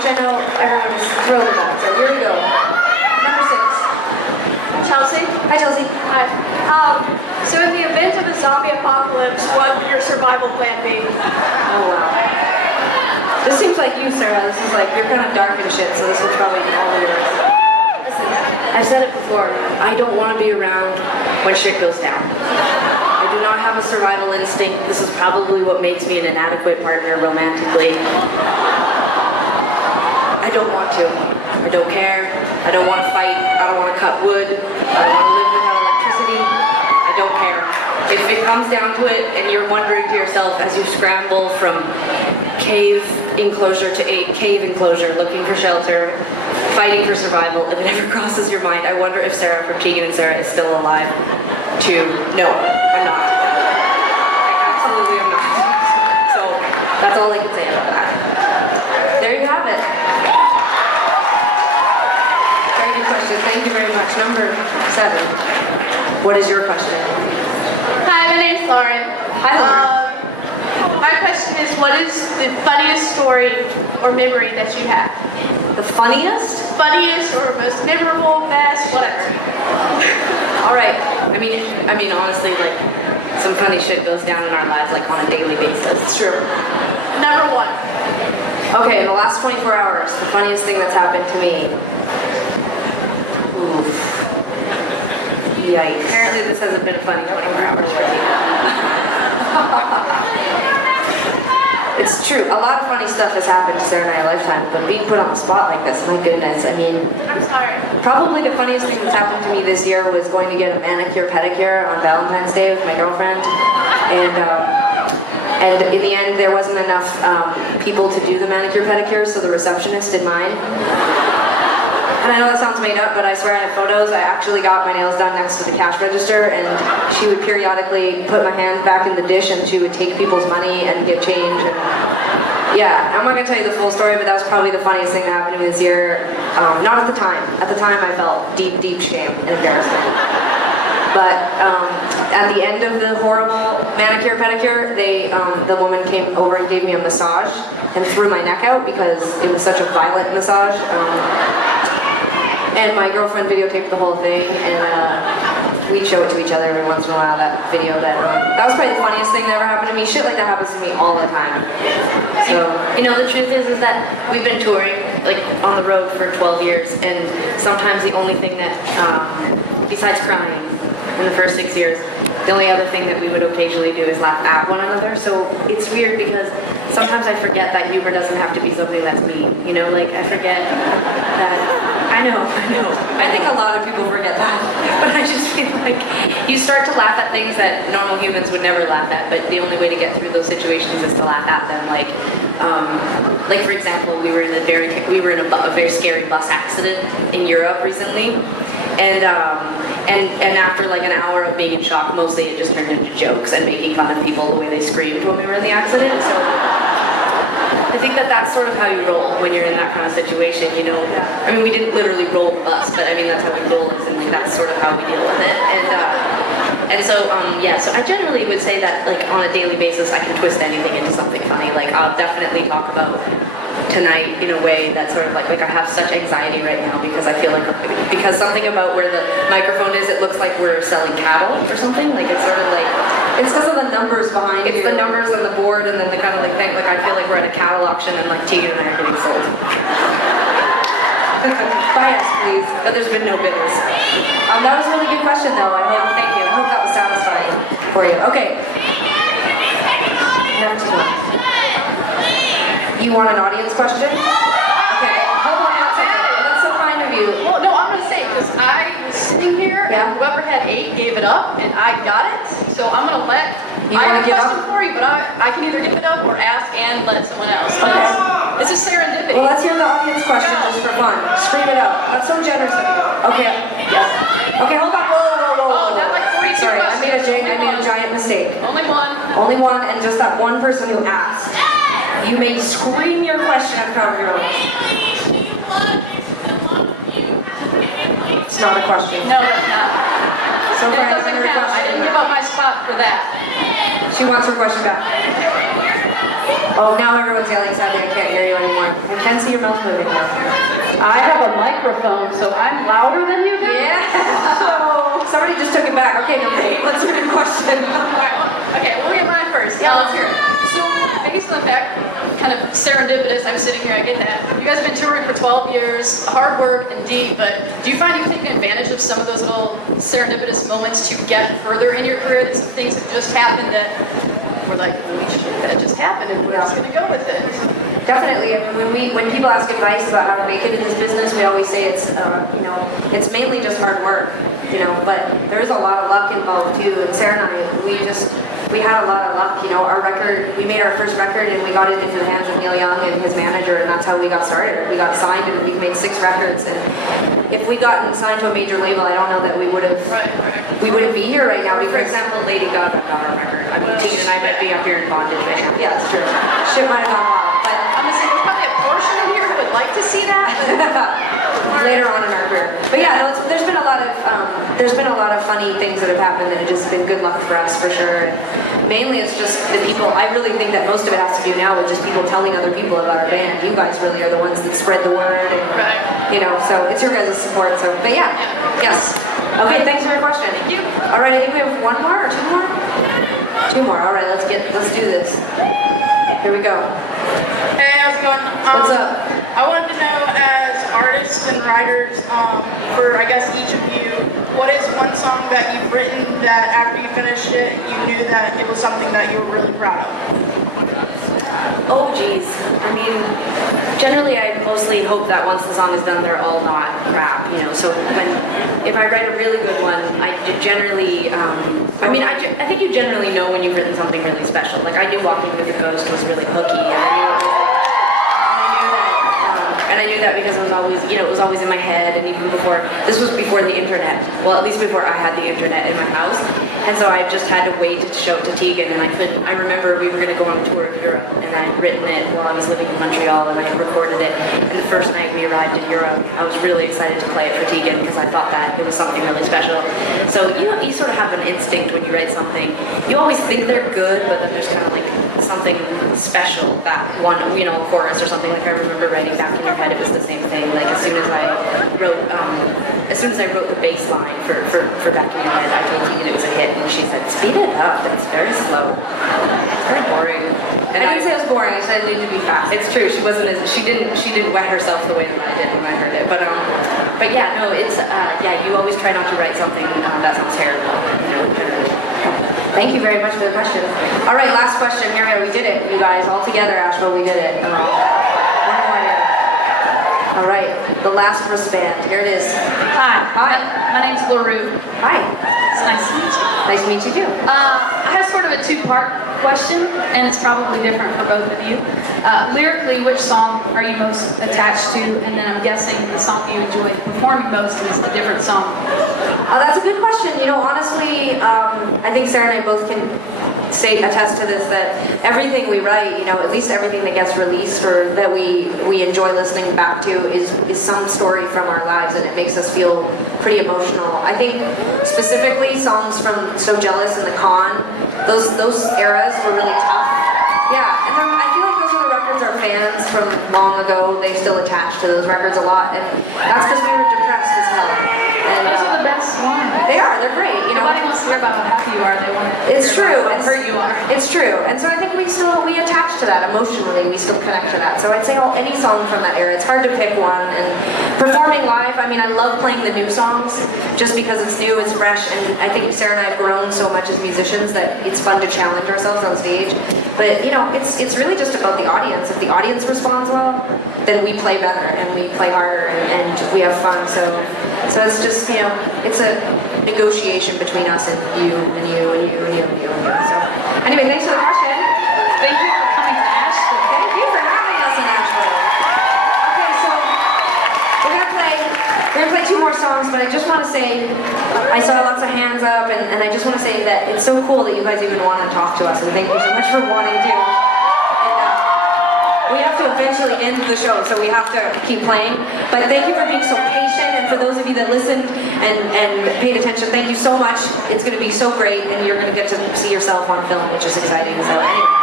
which I know everyone is thrilled about. So here we go. Number 6. Chelsea? Hi, Chelsea. Hi. So in the event of a zombie apocalypse, what would your survival plan be? Oh, wow. This seems like you, Sarah. This is like, you're kind of dark and shit, so this will probably be all yours. Listen, I've said it before. I don't want to be around when shit goes down. I do not have a survival instinct. This is probably what makes me an inadequate partner romantically. I don't want to. I don't care. I don't want to fight. I don't want to cut wood. I don't want to live without electricity. I don't care. If it comes down to it and you're wondering to yourself as you scramble from cave enclosure to cave enclosure, looking for shelter, fighting for survival, if it ever crosses your mind, I wonder if Sarah from Tegan Sara is still alive. No, I'm not. I absolutely am not. So that's all I can say about that. There you have it. Very good question. Thank you very much. Number 7. What is your question? Hi, my name's Lauren. Hi, Lauren. My question is, what is the funniest story or memory that you have? The funniest? Funniest or most memorable, best, whatever. All right. I mean, honestly, like, some funny shit goes down in our lives, like, on a daily basis. It's true. Number 1. Okay, in the last 24 hours, the funniest thing that's happened to me. Oof. Yikes. Apparently this hasn't been a funny 24 hours for me. It's true. A lot of funny stuff has happened to Sarah and I in a lifetime, but being put on the spot like this, my goodness, I mean... I'm sorry. Probably the funniest thing that's happened to me this year was going to get a manicure pedicure on Valentine's Day with my girlfriend, and in the end there wasn't enough people to do the manicure pedicure, so the receptionist did mine. And I know that sounds made up, but I swear I have photos. I actually got my nails done next to the cash register, and she would periodically put my hand back in the dish, and she would take people's money and give change. And yeah, I'm not gonna tell you the full story, but that was probably the funniest thing that happened to me this year. Not at the time. At the time, I felt deep, deep shame and embarrassment. But at the end of the horrible manicure pedicure, the woman came over and gave me a massage and threw my neck out because it was such a violent massage. And my girlfriend videotaped the whole thing, and we'd show it to each other every once in a while, that video. That was probably the funniest thing that ever happened to me. Shit like that happens to me all the time. So, you know, the truth is that we've been touring, like, on the road for 12 years, and sometimes the only thing that, besides crying in the first 6 years, the only other thing that we would occasionally do is laugh at one another. So it's weird because sometimes I forget that humor doesn't have to be something that's mean. You know, like, I forget that... I know. I think a lot of people forget that. But I just feel like you start to laugh at things that normal humans would never laugh at, but the only way to get through those situations is to laugh at them. Like for example, we were in a very scary bus accident in Europe recently, and after like an hour of being in shock, mostly it just turned into jokes and making fun of people the way they screamed when we were in the accident. So I think that that's sort of how you roll when you're in that kind of situation, you know. I mean, we didn't literally roll the bus, but I mean, that's how we roll, and like, that's sort of how we deal with it. And so, yeah, so I generally would say that, like, on a daily basis, I can twist anything into something funny. Like, I'll definitely talk about tonight in a way that's sort of like I have such anxiety right now because I feel like, because something about where the microphone is, it looks like we're selling cattle or something. Like, it's sort of like, it's because of the numbers behind it. It's the numbers on the board, and then the kind of like thing, like I feel like we're at a cattle auction and like Tegan and I are getting sold. Buy us, please. But there's been no bidders. That was a really good question, though. Thank you. I hope that was satisfying for you. Okay. Next one. You want an audience question? Okay. Hold on one second. That's so kind of you. Well, no, I'm gonna say, because I was sitting here, and whoever had 8 gave it up, and I got it. So I'm gonna let. I have a question for you, but I can either give it up or ask and let someone else. Okay. This is serendipity. Well, let's hear the audience question just for fun. Scream it out. That's so generous of you. Okay. Yes. Okay, hold on. Whoa. Oh, that's like 42 Sorry, questions. I made a giant mistake. Only one. Only one, and just that one person who asked. You may scream your question at the top of your lungs. It's not a question. No, that's not. So far, That doesn't count. I didn't give up my spot for that. She wants her question back. Oh, now everyone's yelling, sadly I can't hear you anymore. I can see your mouth moving. I have a microphone, so I'm louder than you guys. Yeah. So somebody just took it back. Okay, let's hear the question. Okay, we'll get mine first. Yeah, let's hear it. So, based on the fact, kind of serendipitous, I'm sitting here, I get that. You guys have been touring for 12 years, hard work indeed, but do you find you've taken advantage of some of those little serendipitous moments to get further in your career, that some things have just happened that we're like, holy shit, that just happened, and we're just going to go with it? Definitely. I mean, when people ask advice about how to make it in this business, we always say it's, it's mainly just hard work, but there is a lot of luck involved too. And Sarah and I, we had a lot of luck. Our record, we made our first record and we got it into the hands of Neil Young and his manager, and that's how we got started. We got signed and we made 6 records. And if we'd gotten signed to a major label, I don't know that we wouldn't be here right now. For example, Lady Gaga got our record. I mean, Tegan and I might be up here in bondage right now. Yeah, it's true. Shit might have gone wild, but I'm going to say there's probably a portion in here who would like to see that, but later on in our career. But yeah, no, there's been a lot of funny things that have happened that have just been good luck for us for sure. And mainly it's just the people. I really think that most of it has to do now with just people telling other people about our band. You guys really are the ones that spread the word, and so it's your guys' support. So, but yeah, yes. Okay, thanks for your question. Thank you. All right, I think we have 1 more or 2 more. 2 more. All right, let's do this. Here we go. Hey, how's it going? What's up? I wanted to know, as artists and writers, for I guess each of you, what is one song that you've written that after you finished it, you knew that it was something that you were really proud of? Oh geez. I mean, generally I mostly hope that once the song is done, they're all not crap, So if I write a really good one, I generally, I think you generally know when you've written something really special. Like I knew Walking with the Ghost was really hooky, and I knew that because it was always, it was always in my head, and even this was before the internet. Well, at least before I had the internet in my house. And so I just had to wait to show it to Tegan, and I remember we were going to go on a tour of Europe, and I had written it while I was living in Montreal, and I had recorded it. And the first night we arrived in Europe, I was really excited to play it for Tegan because I thought that it was something really special. So you sort of have an instinct when you write something. You always think they're good, but then there's kind of like something special, that one, chorus or something. Like I remember writing Back in Your Head, it was the same thing. Like as soon as I wrote the bass line for Back in Your Head, I told Tegan it was a hit, and she said, speed it up, it's very slow. It's very boring. And I didn't say it was boring, I said it needed to be fast. It's true, she didn't wet herself the way that I did when I heard it. But yeah, no, it's, you always try not to write something that sounds terrible, generally. Thank you very much for the question. All right, last question. Here we go. We did it, you guys. All together, Asheville, we did it. One more here. All right, the last wristband. Here it is. Hi. Hi. My name's thru. Hi. It's nice to meet you. Nice to meet you too. I have sort of a 2-part question, and it's probably different for both of you. Lyrically, which song are you most attached to? And then I'm guessing the song you enjoy performing most is a different song. That's a good question. Honestly, I think Sarah and I both can attest to this, that everything we write, at least everything that gets released or that we enjoy listening back to is some story from our lives, and it makes us feel pretty emotional. I think specifically songs from So Jealous and The Con, those eras were really tough. Yeah, and I feel like those are the records our fans from long ago, they still attach to those records a lot, and that's because we were depressed as hell. And, Those are the best ones. They are, they're great. Nobody wants to hear about how happy you are. They want to It's true. how hurt you are. It's true. And so I think we attach to that emotionally. We still connect to that. So I'd say any song from that era. It's hard to pick one. And performing live, I love playing the new songs just because it's new, it's fresh, and I think Sarah and I have grown so much as musicians that it's fun to challenge ourselves on stage. But it's really just about the audience. If the audience responds well, then we play better and we play harder and we have fun. So it's just, it's a negotiation between us and you and you and you and you and you and you. So anyway, thanks for the question. Thank you for coming to Asheville. Thank you for having us in Asheville. Okay, so we're gonna play 2 more songs, but I just want to say, I saw lots of hands up, and I just want to say that it's so cool that you guys even want to talk to us, and thank you so much for wanting to. We have to eventually end the show, so we have to keep playing. But thank you for being so patient, and for those of you that listened and paid attention, thank you so much. It's going to be so great, and you're going to get to see yourself on film, which is exciting. So anyway.